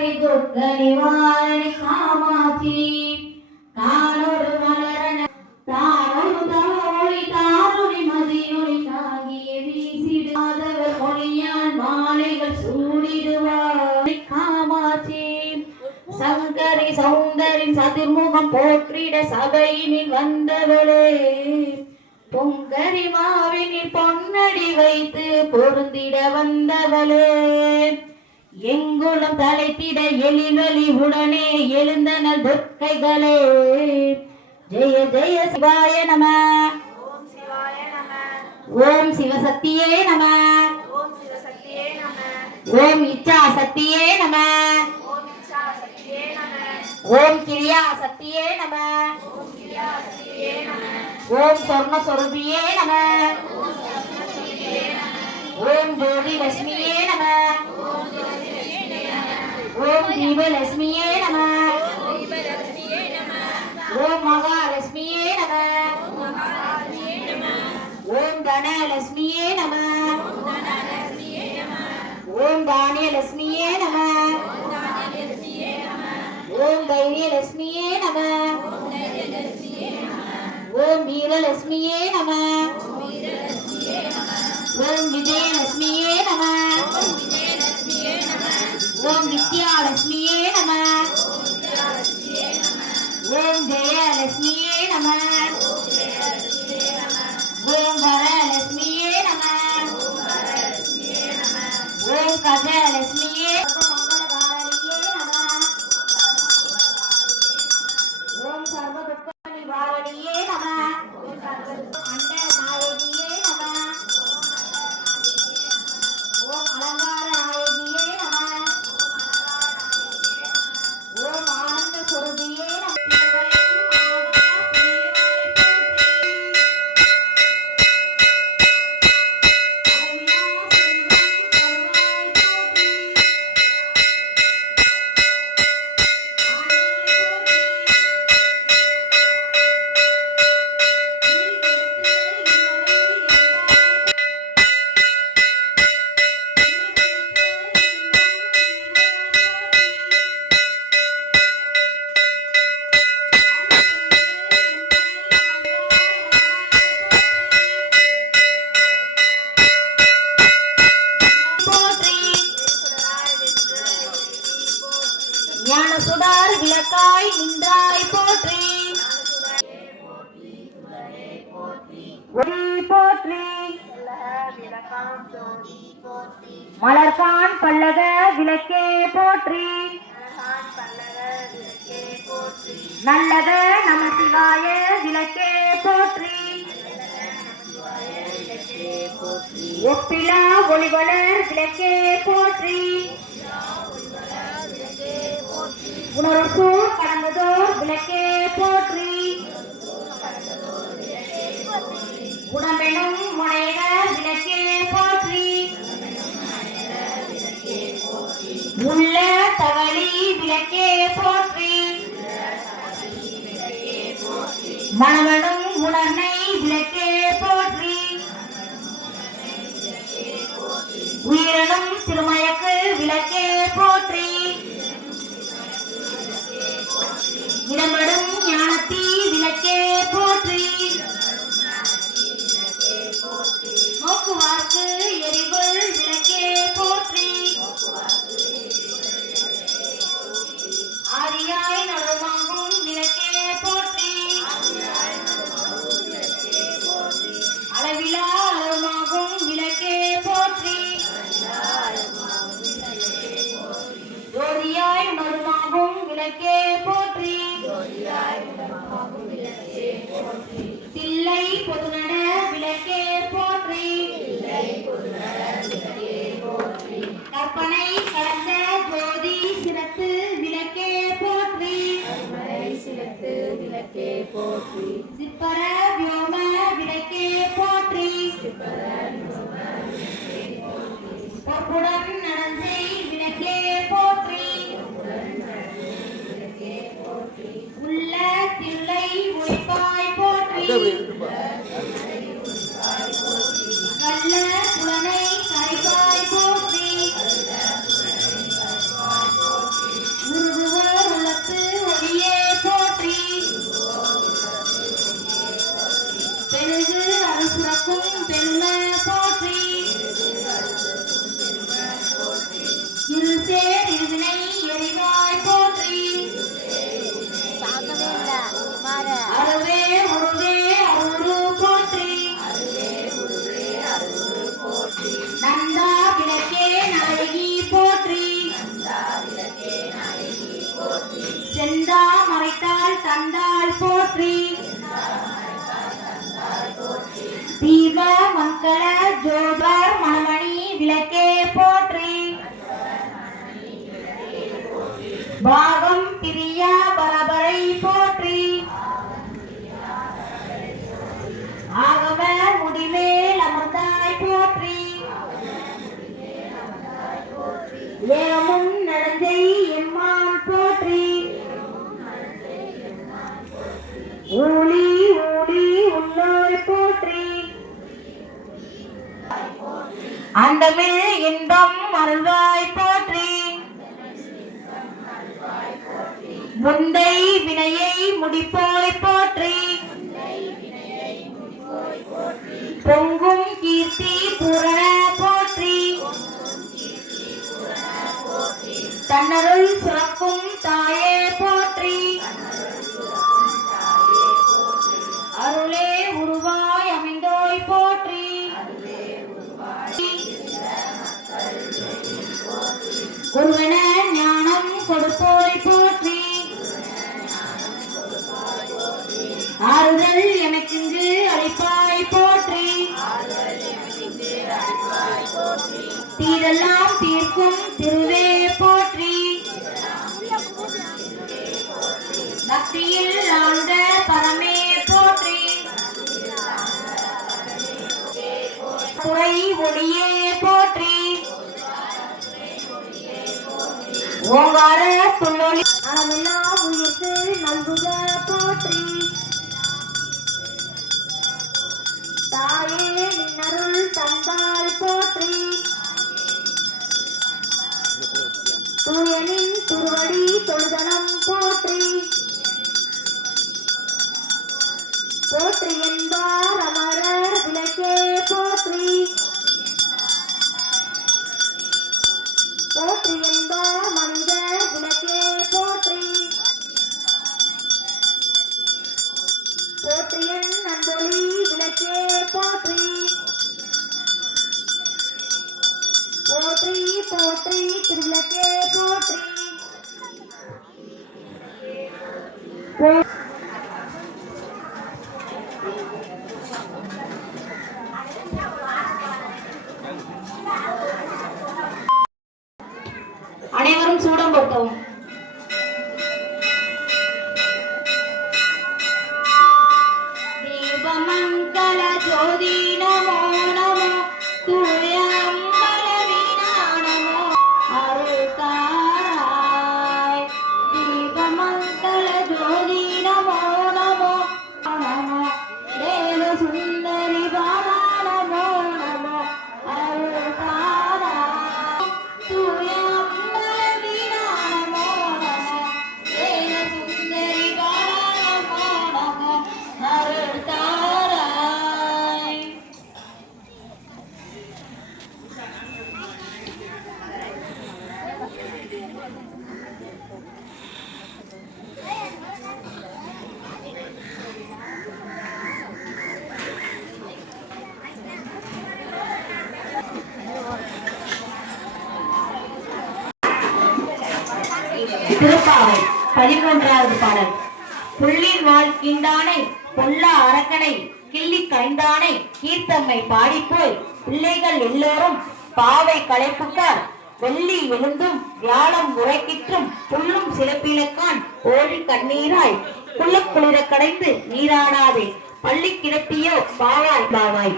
சங்கரி துர்க்க நிவாரணி காமாசி தானொரு மலரண தானொரு தவமொழி தானொழி மதியொழி தாகிய வீசிடாதவர் மொழியான் மாலைகள் சூடிடுவார் காமாசி சங்கரி சௌந்தரி சதுர்முகம் போற்றிட சபையினில் வந்தவளே பொங்கரி மாவினில் பொன்னடி வைத்து பொருந்திட வந்தவளே எங்குளம் தலைத்திட எலிவலி உடனே எழுந்தன துர்க்கைகளே ஜெய ஜெய சிவாய நம ஓம் சிவாய நம ஓம் சிவசக்தியே நம ஓம் இச்சா சக்தியே நம ஓம் கிரியா சக்தியே நம ஓம் சொர்ண சொருபியே நம ஓம் ஜோதி லட்சுமியே நம ஓம் தீபலட்சுமியே நம தீபலட்சுமியே நம ஓம் மகாலட்சுமியே நம மகாலட்சுமியே நம ஓம் தனலட்சுமியே நம தனலட்சுமியே நம ஓம் தானியலட்சுமியே நம தானியலட்சுமியே நம ஓம் தைரியலட்சுமியே நம தைரியலட்சுமியே நம ஓம் வீரலட்சுமியே நம வீரலட்சுமியே நம ஓம் விஜயலட்சுமியே மலர்கான் பல்லக விளக்கே போற்றி. நல்லத நம சிவாய விளக்கே போற்றி. ஒப்பிலா ஒளிவளர் விளக்கே போற்றி. உணர்வு மணவனும் உணர்னை விளக்கே போற்றி. உயிரனும் திருமயக்கு விளக்கே போற்றி. இடம்படும் ஞானத்தி விளக்கே போற்றி தீப மங்கள ஜோதர் மணமணி விளக்கே போற்றி. பாகம் பிரியா பரபரை போற்றி. ஆகம முடிமேல் அமர்ந்தாய் போற்றி. ஏமும் நடந்தை எம்மான் போற்றி. ஊழி ஊழி உள்ளோய் போற்றி. அண்டமில் இன்பம் அருள்வாய் போற்றி. முந்தை வினையை முடிப்போய் போற்றி. பொங்கும் கீர்த்தி பூரண போற்றி. தன்னருள் சுரக்கும் ஆறுதல் எனக்கிங்கு அழைப்பாய் போற்றி. தீரெல்லாம் தீர்க்கும் திருவே போற்றி. பக்தியில் ஆழ்ந்த பரமே போற்றி. துறை ஒளியே போற்றி. ஓங்கார துள்ளொலி அறமெல்லாம் தூயனின் திருவடி தொழுதனா திருப்பாவை பதிமூன்றாவது பாடல். புள்ளின் வாழ் கிண்டானை பொல்லா அரக்கனை கிள்ளி கைந்தானை கீர்த்தம்மை பாடிப்போய் பிள்ளைகள் எல்லோரும் பாவை களைப்புக்கார். வெள்ளி விழுந்தும் வியாழம் உரைக்கிற்றும் புல்லும் சிறப்பிலக்கான் ஓடி கண்ணீராய் புல்ல குளிர கடைந்து நீராடாதே. பள்ளி கிடப்பியோ பாவாய் பாவாய்.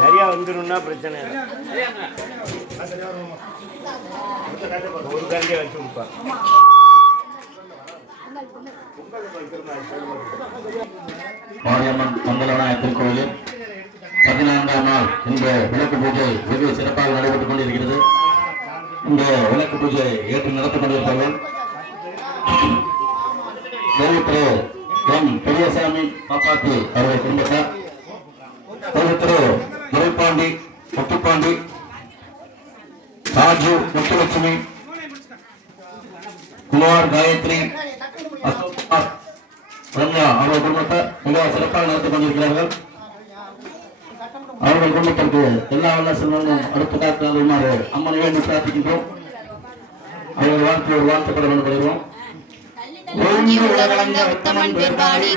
சரியா வந்துரும்னா பிரச்சனை இல்லை. ஒரு கரண்டியை வச்சு கொடுப்பா. மாரியம்மன் மங்களநாய கோயிலில் பதினான்காம் நாள் இந்த விளக்கு பூஜை வெகு சிறப்பாக நடைபெற்றுக் கொண்டிருக்கிறது. இந்த விளக்கு பூஜை ஏற்று நடத்திக் கொண்டிருப்பவர்கள் திரு எம் பெரியசாமி பாப்பாத்தி அவர்கள் குடும்பத்தார் திரு துரைப்பாண்டி முத்துப்பாண்டி ராஜு முத்துலட்சுமி குமார் காயத்ரி ரம்யா அவர்கள் குடும்பத்தார் மிக சிறப்பாக நடத்தி கொண்டிருக்கிறார்கள். அவர்கள் குடும்பத்திற்கு எல்லா வல்ல செல்வங்களும் அடுத்த காத்து அருள்மாறு அம்மனை வேண்டி பிரார்த்திக்கின்றோம். அவர்கள் வாழ்த்து ஒரு வாழ்த்துப்பட ஓங்கி உலகளந்த உத்தமன் பெருவாடி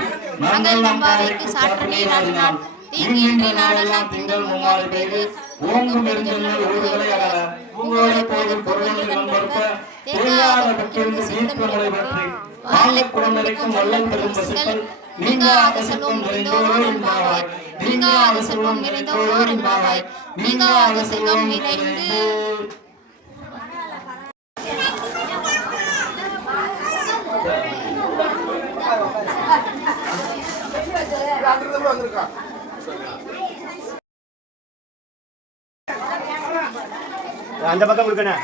நாங்கள் நம்பாவைக்கு சாற்ற நீர் நாடினான் தீங்கின்றி நாடெல்லாம் திங்கள் மும்மாறு பெய்து ஓங்கும் பெருஞ்சொல்லில் ஓடுகளை அகல உங்களோட போதும் பொருளை நண்பர்ப்ப பக்கிருந்து சீர்க்கமுறை பற்றி வாழைக்குடம் நிறைக்கும் வல்லல் பெரும் பசுக்கள். நீங்காத செல்வம் நிறைந்தோர் என்பாவாய் நீங்காத செல்வம் நிறைந்தோர் என்பாவாய் நீங்காத செல்வம் நிறைந்து அந்த பக்கம் கொடுக்கணும்